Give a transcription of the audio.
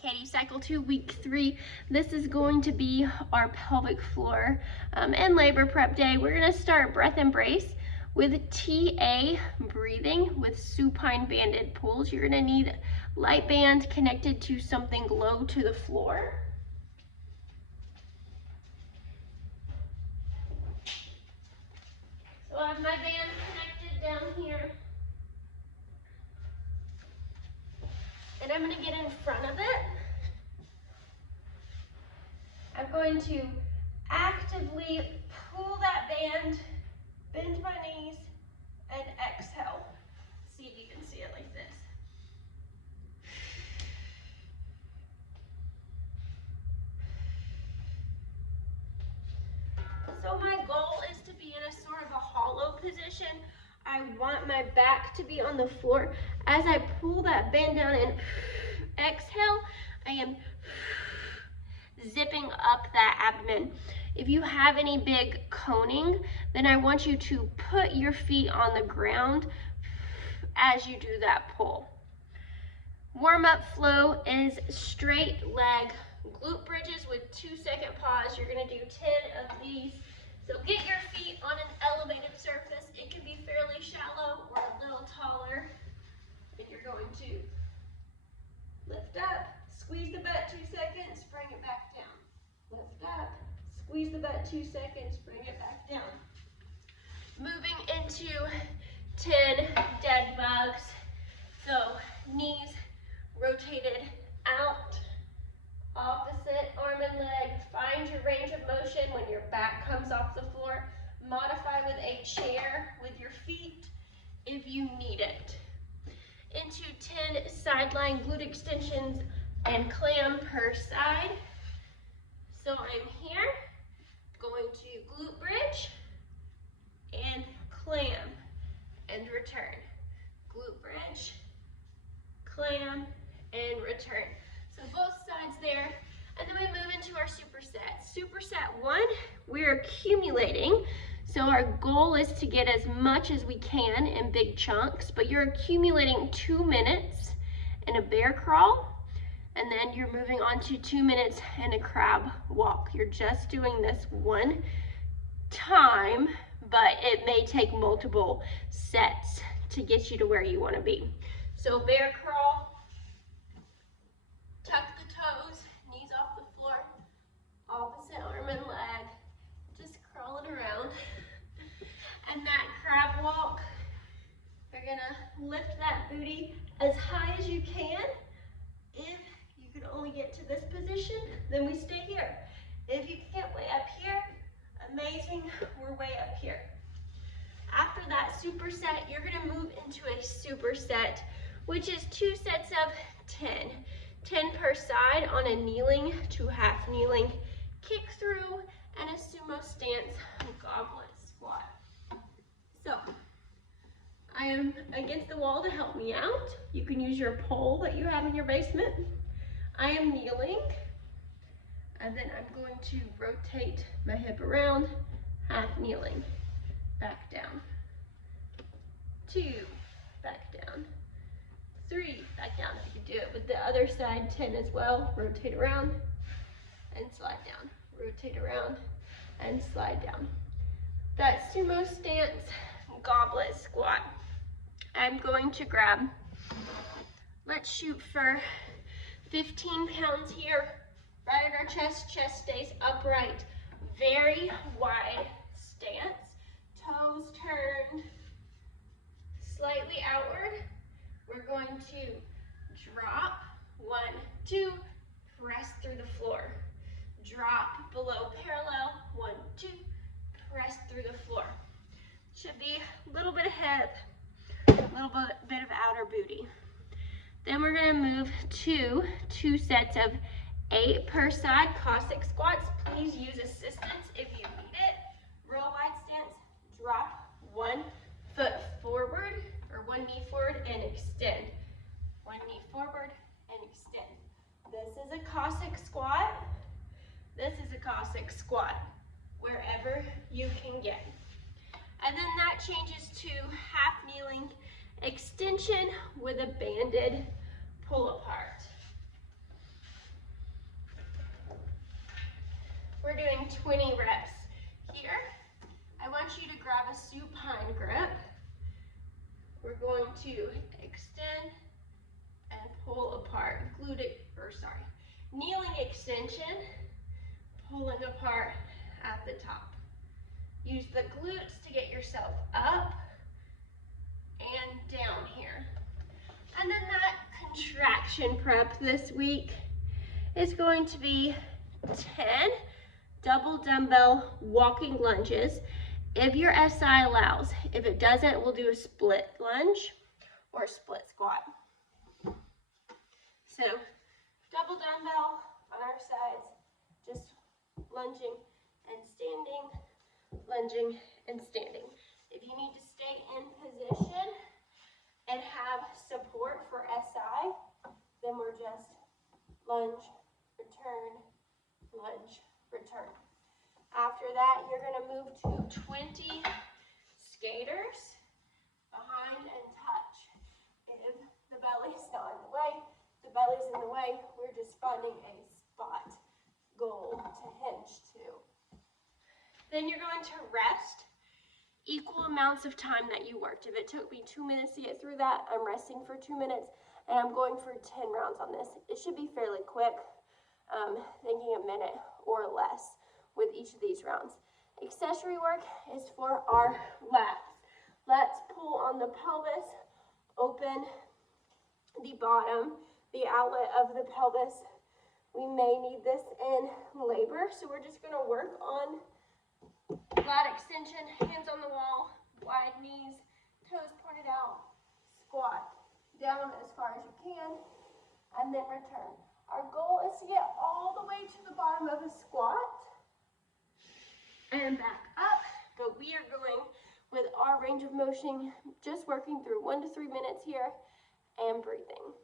Katie, cycle 2, week 3. This is going to be our pelvic floor and labor prep day. We're going to start breath embrace with TA breathing with supine banded pulls. You're going to need light band connected to something low to the floor. So I have my band connected down here. And I'm going to get in front of it. I'm going to actively pull that band, bend my knees, and exhale. See if you can see it like this. So my goal is to be in a sort of a hollow position. I want my back to be on the floor. As I pull that band down and exhale, I am zipping up that abdomen. If you have any big coning, then I want you to put your feet on the ground as you do that pull. Warm-up flow is straight leg glute bridges with 2-second pause. You're going to do 10 of these. So get your feet on an elevated surface. It can be fairly shallow or a little taller. And you're going to lift up, squeeze the butt 2 seconds, bring it back down. Lift up, squeeze the butt 2 seconds, bring it back down. Moving into 10 dead bugs. So knees rotated out, opposite arm and leg. Find your range of motion when your back comes off the floor. Modify with a chair with your feet if you need it. Into 10 sideline glute extensions and clam per side. So I'm here, going to glute bridge and clam and return. Glute bridge, clam, and return. So both sides there. And then we move into our superset. Superset 1, we're accumulating. So our goal is to get as much as we can in big chunks, but you're accumulating 2 minutes in a bear crawl, and then you're moving on to 2 minutes in a crab walk. You're just doing this one time, but it may take multiple sets to get you to where you want to be. So bear crawl, tuck the toes, knees off the floor, opposite arm and leg, just crawling around. And that crab walk, you're gonna lift that booty as high as you can. If you can only get to this position, then we stay here. If you can get way up here, amazing, we're way up here. After that superset, you're gonna move into a superset, which is 2 sets of 10. 10 per side on a kneeling to half kneeling kick through and a sumo stance goblet squat. So I am against the wall to help me out. You can use your pole that you have in your basement. I am kneeling, and then I'm going to rotate my hip around, half kneeling, back down, 2, back down, 3, back down. If you can do it with the other side, 10 as well. Rotate around and slide down. Rotate around and slide down. That sumo stance goblet squat. I'm going to grab, let's shoot for 15 pounds here. Right at our chest, chest stays upright. Very wide stance. Toes turned slightly outward. We're going to drop, 1, 2, press through the floor. Drop below parallel, 1, 2, press through the floor. Should be a little bit of hip, a little bit of outer booty. Then we're gonna move to 2 sets of 8 per side Cossack squats. Please use assistance if you need it. Real wide stance, drop 1 foot forward, or 1 knee forward and extend. 1 knee forward and extend. This is a Cossack squat. This is a Cossack squat, wherever you can get. And then that changes to half kneeling extension with a banded pull apart. 20 reps. Here, I want you to grab a supine grip. We're going to extend and pull apart. Kneeling extension, pulling apart at the top. Use the glutes to get yourself up and down here. And then that contraction prep this week is going to be 10 double dumbbell walking lunges if your SI allows. If it doesn't, we'll do a split lunge or a split squat. So double dumbbell on our sides, just lunging and standing, lunging and standing. If you need to stay in position and have support for SI, then we're just lunge, return, lunge, return. After that, you're going to move to 20 skaters, behind and touch. If the belly's not in the way, the belly's in the way, we're just finding a spot goal to hinge to. Then you're going to rest equal amounts of time that you worked. If it took me 2 minutes to get through that, I'm resting for 2 minutes, and I'm going for 10 rounds on this. It should be fairly quick, thinking a minute or less with each of these rounds. Accessory work is for our lats. Let's pull on the pelvis, open the bottom, the outlet of the pelvis. We may need this in labor, so we're just going to work on lat extension, hands on the wall, wide knees, toes pointed out, squat down as far as you can, and then return. Our goal is to get all the way to the bottom of the squat and back up, but we are going with our range of motion, just working through 1 to 3 minutes here and breathing.